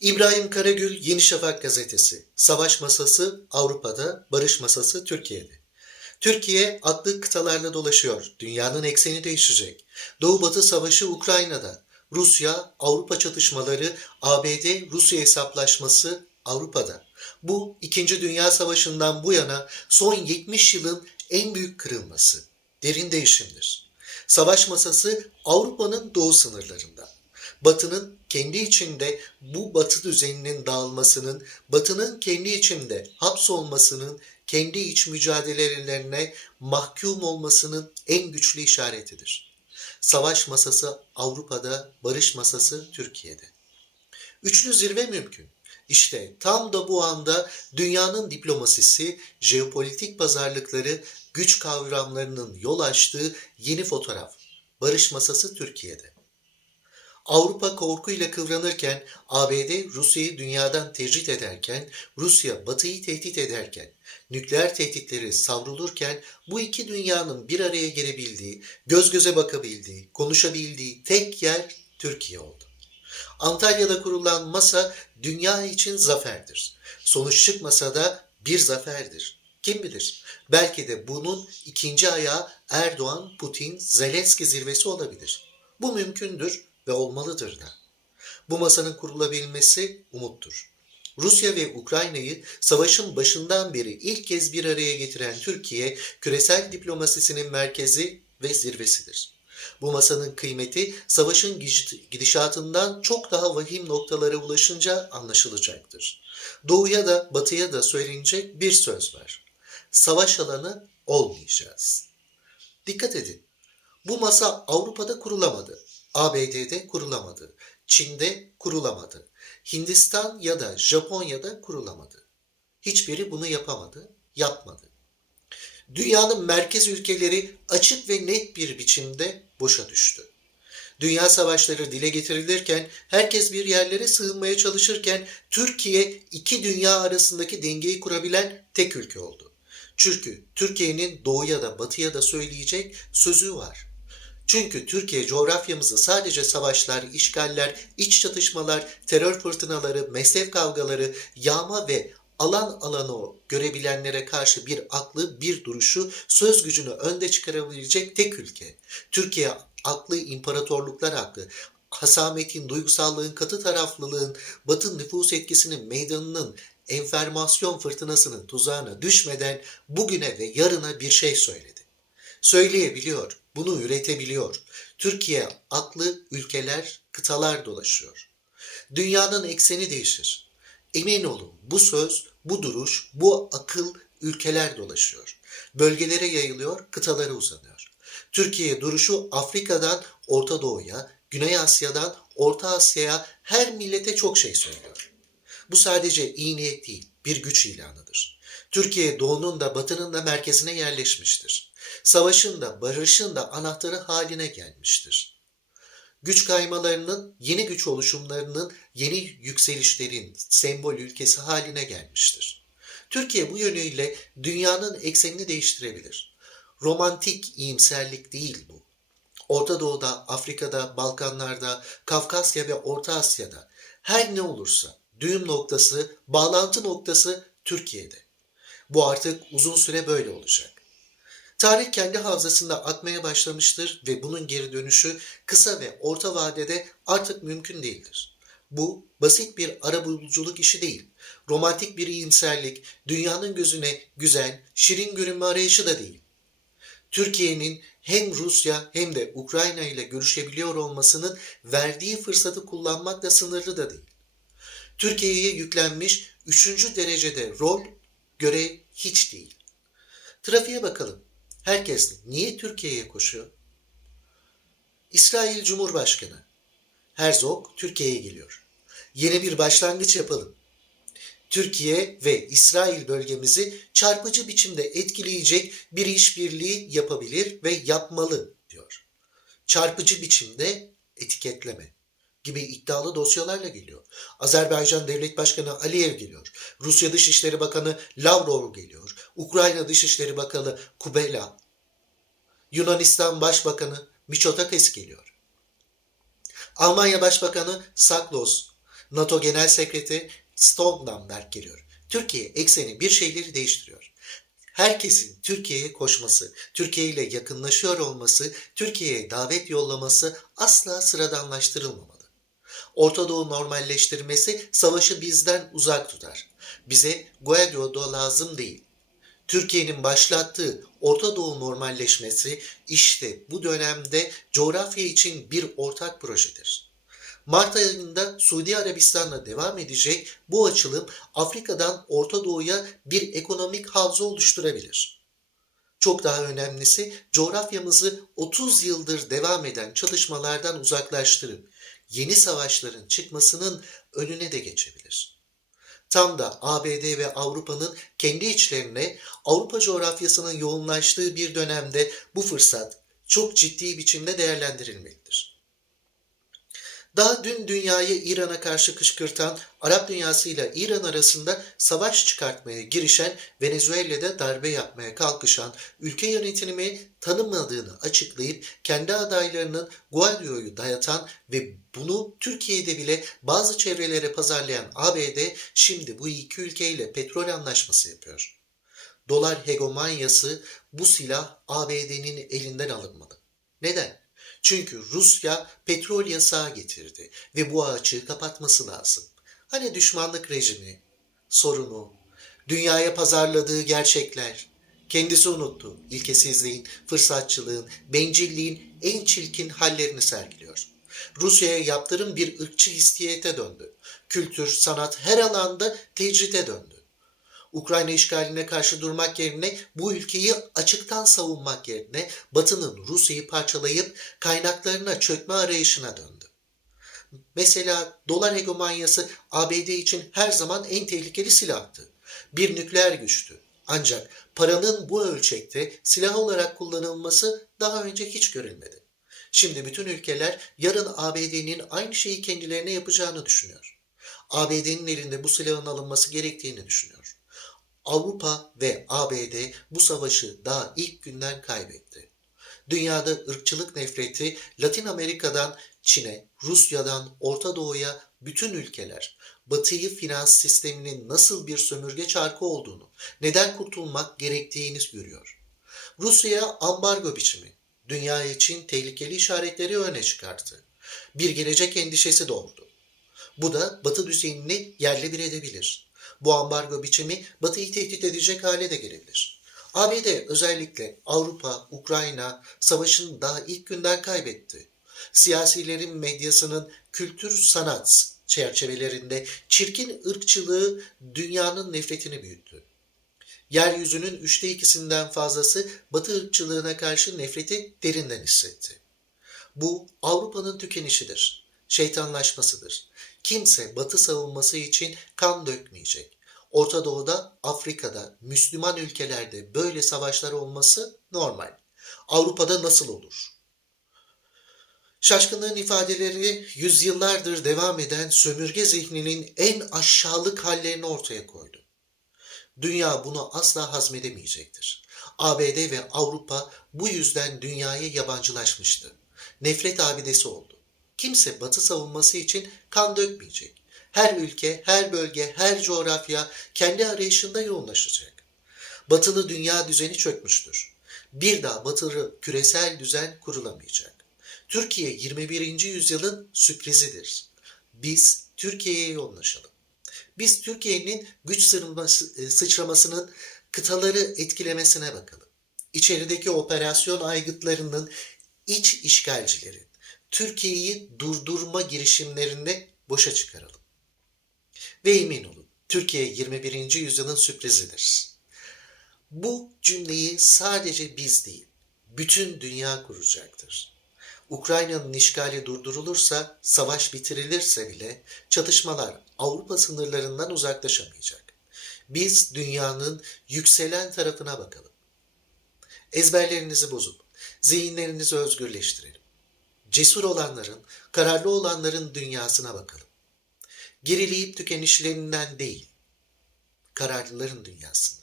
İbrahim Karagül Yeni Şafak gazetesi. Savaş masası Avrupa'da, barış masası Türkiye'de. Türkiye atlı kıtalarla dolaşıyor. Dünyanın ekseni değişecek. Doğu-Batı savaşı Ukrayna'da. Rusya, Avrupa çatışmaları, ABD, Rusya hesaplaşması Avrupa'da. Bu 2. Dünya Savaşı'ndan bu yana son 70 yılın en büyük kırılması. Derin değişimdir. Savaş masası Avrupa'nın doğu sınırlarında. Batı'nın kendi içinde bu Batı düzeninin dağılmasının, Batı'nın kendi içinde hapsolmasının, kendi iç mücadelelerine mahkum olmasının en güçlü işaretidir. Savaş masası Avrupa'da, barış masası Türkiye'de. Üçlü zirve mümkün. İşte tam da bu anda dünyanın diplomasisi, jeopolitik pazarlıkları, güç kavramlarının yol açtığı yeni fotoğraf. Barış masası Türkiye'de. Avrupa korkuyla kıvranırken, ABD Rusya'yı dünyadan tecrit ederken, Rusya Batı'yı tehdit ederken, nükleer tehditleri savrulurken bu iki dünyanın bir araya gelebildiği, göz göze bakabildiği, konuşabildiği tek yer Türkiye oldu. Antalya'da kurulan masa dünya için zaferdir. Sonuç çıkmasa da bir zaferdir. Kim bilir? Belki de bunun ikinci ayağı Erdoğan, Putin, Zelenski zirvesi olabilir. Bu mümkündür ve olmalıdır da. Bu masanın kurulabilmesi umuttur. Rusya ve Ukrayna'yı savaşın başından beri ilk kez bir araya getiren Türkiye, küresel diplomasisinin merkezi ve zirvesidir. Bu masanın kıymeti savaşın gidişatından çok daha vahim noktalara ulaşınca anlaşılacaktır. Doğuya da batıya da söylenecek bir söz var. Savaş alanı olmayacağız. Dikkat edin. Bu masa Avrupa'da kurulamadı. ABD'de kurulamadı. Çin'de kurulamadı. Hindistan ya da Japonya'da kurulamadı. Hiçbiri bunu yapamadı, yapmadı. Dünyanın merkez ülkeleri açık ve net bir biçimde boşa düştü. Dünya savaşları dile getirilirken, herkes bir yerlere sığınmaya çalışırken Türkiye iki dünya arasındaki dengeyi kurabilen tek ülke oldu. Çünkü Türkiye'nin doğuya da batıya da söyleyecek sözü var. Çünkü Türkiye coğrafyamızı sadece savaşlar, işgaller, iç çatışmalar, terör fırtınaları, meslek kavgaları, yağma ve alan alanı o görebilenlere karşı bir aklı, bir duruşu, söz gücünü önde çıkarabilecek tek ülke. Türkiye aklı, imparatorluklar aklı, hasametin, duygusallığın, katı taraflılığın, batı nüfus etkisinin meydanının, enfermasyon fırtınasının tuzağına düşmeden bugüne ve yarına bir şey söyledi. Söyleyebiliyor, bunu üretebiliyor. Türkiye aklı ülkeler, kıtalar dolaşıyor. Dünyanın ekseni değişir. Emin olun bu söz, bu duruş, bu akıl ülkeler dolaşıyor. Bölgelere yayılıyor, kıtalara uzanıyor. Türkiye duruşu Afrika'dan Orta Doğu'ya, Güney Asya'dan Orta Asya'ya her millete çok şey söylüyor. Bu sadece iyi niyet değil, bir güç ilanıdır. Türkiye doğunun da batının da merkezine yerleşmiştir. Savaşın da barışın da anahtarı haline gelmiştir. Güç kaymalarının, yeni güç oluşumlarının, yeni yükselişlerin sembol ülkesi haline gelmiştir. Türkiye bu yönüyle dünyanın eksenini değiştirebilir. Romantik iyimserlik değil bu. Orta Doğu'da, Afrika'da, Balkanlar'da, Kafkasya ve Orta Asya'da her ne olursa düğüm noktası, bağlantı noktası Türkiye'de. Bu artık uzun süre böyle olacak. Tarih kendi havzasında akmaya başlamıştır ve bunun geri dönüşü kısa ve orta vadede artık mümkün değildir. Bu basit bir arabuluculuk işi değil. Romantik bir iyimserlik, dünyanın gözüne güzel, şirin görünme arayışı da değil. Türkiye'nin hem Rusya hem de Ukrayna ile görüşebiliyor olmasının verdiği fırsatı kullanmakla sınırlı da değil. Türkiye'ye yüklenmiş üçüncü derecede rol, görev hiç değil. Trafiğe bakalım. Herkes niye Türkiye'ye koşuyor? İsrail Cumhurbaşkanı Herzog Türkiye'ye geliyor. Yeni bir başlangıç yapalım. Türkiye ve İsrail bölgemizi çarpıcı biçimde etkileyecek bir işbirliği yapabilir ve yapmalı diyor. Çarpıcı biçimde etiketleme gibi iddialı dosyalarla geliyor. Azerbaycan Devlet Başkanı Aliyev geliyor. Rusya Dışişleri Bakanı Lavrov geliyor. Ukrayna Dışişleri Bakanı Kubela. Yunanistan Başbakanı Mitsotakis geliyor. Almanya Başbakanı Saklos NATO Genel Sekreteri Stoltenberg geliyor. Türkiye ekseni bir şeyleri değiştiriyor. Herkesin Türkiye'ye koşması, Türkiye ile yakınlaşıyor olması, Türkiye'ye davet yollaması asla sıradanlaştırılmamalı. Orta Doğu normalleştirmesi savaşı bizden uzak tutar. Bize Guaido lazım değil. Türkiye'nin başlattığı Orta Doğu normalleşmesi işte bu dönemde coğrafya için bir ortak projedir. Mart ayında Suudi Arabistan'la devam edecek bu açılım Afrika'dan Orta Doğu'ya bir ekonomik havza oluşturabilir. Çok daha önemlisi coğrafyamızı 30 yıldır devam eden çalışmalardan uzaklaştırıp yeni savaşların çıkmasının önüne de geçebilir. Tam da ABD ve Avrupa'nın kendi içlerine Avrupa coğrafyasının yoğunlaştığı bir dönemde bu fırsat çok ciddi biçimde değerlendirilmektedir. Daha dün dünyayı İran'a karşı kışkırtan Arap dünyası ile İran arasında savaş çıkartmaya girişen Venezuela'da darbe yapmaya kalkışan ülke yönetimi tanımadığını açıklayıp kendi adaylarının Guaido'yu dayatan ve bunu Türkiye'de bile bazı çevrelere pazarlayan ABD şimdi bu iki ülkeyle petrol anlaşması yapıyor. Dolar hegemonyası bu silah ABD'nin elinden alınmalı. Neden? Çünkü Rusya petrol yasağı getirdi ve bu açığı kapatması lazım. Hani düşmanlık rejimi, sorunu, dünyaya pazarladığı gerçekler, kendisi unuttu ilkesizliğin, fırsatçılığın, bencilliğin en çirkin hallerini sergiliyor. Rusya'ya yaptırım bir ırkçı hissiyete döndü. Kültür, sanat her alanda tecride döndü. Ukrayna işgaline karşı durmak yerine bu ülkeyi açıktan savunmak yerine Batı'nın Rusya'yı parçalayıp kaynaklarına çökme arayışına döndü. Mesela dolar hegemonyası ABD için her zaman en tehlikeli silahtı. Bir nükleer güçtü. Ancak paranın bu ölçekte silah olarak kullanılması daha önce hiç görülmedi. Şimdi bütün ülkeler yarın ABD'nin aynı şeyi kendilerine yapacağını düşünüyor. ABD'nin elinde bu silahın alınması gerektiğini düşünüyor. Avrupa ve ABD bu savaşı daha ilk günden kaybetti. Dünyada ırkçılık nefreti Latin Amerika'dan Çin'e, Rusya'dan Orta Doğu'ya bütün ülkeler Batı'yı finans sisteminin nasıl bir sömürge çarkı olduğunu, neden kurtulmak gerektiğini görüyor. Rusya'ya ambargo biçimi dünya için tehlikeli işaretleri öne çıkarttı. Bir gelecek endişesi doğurdu. Bu da Batı düzenini yerle bir edebilir. Bu ambargo biçimi Batı'yı tehdit edecek hale de gelebilir. ABD özellikle Avrupa, Ukrayna savaşın daha ilk günden kaybetti. Siyasilerin medyasının kültür sanat çerçevelerinde çirkin ırkçılığı dünyanın nefretini büyüttü. Yeryüzünün üçte ikisinden fazlası Batı ırkçılığına karşı nefreti derinden hissetti. Bu Avrupa'nın tükenişidir, şeytanlaşmasıdır. Kimse Batı savunması için kan dökmeyecek. Orta Doğu'da, Afrika'da, Müslüman ülkelerde böyle savaşlar olması normal. Avrupa'da nasıl olur? Şaşkınlığın ifadeleri yüzyıllardır devam eden sömürge zihninin en aşağılık hallerini ortaya koydu. Dünya bunu asla hazmedemeyecektir. ABD ve Avrupa bu yüzden dünyaya yabancılaşmıştı. Nefret abidesi oldu. Kimse batı savunması için kan dökmeyecek. Her ülke, her bölge, her coğrafya kendi arayışında yoğunlaşacak. Batılı dünya düzeni çökmüştür. Bir daha batılı küresel düzen kurulamayacak. Türkiye 21. yüzyılın sürprizidir. Biz Türkiye'ye yoğunlaşalım. Biz Türkiye'nin güç sıçramasının kıtaları etkilemesine bakalım. İçerideki operasyon aygıtlarının iç işgalcileri, Türkiye'yi durdurma girişimlerini boşa çıkaralım. Ve emin olun, Türkiye 21. yüzyılın sürprizidir. Bu cümleyi sadece biz değil, bütün dünya kuracaktır. Ukrayna'nın işgali durdurulursa, savaş bitirilirse bile çatışmalar Avrupa sınırlarından uzaklaşamayacak. Biz dünyanın yükselen tarafına bakalım. Ezberlerinizi bozup zihinlerinizi özgürleştirelim. Cesur olanların, kararlı olanların dünyasına bakalım. Gerileyip tükenişlerinden değil, kararlıların dünyasından.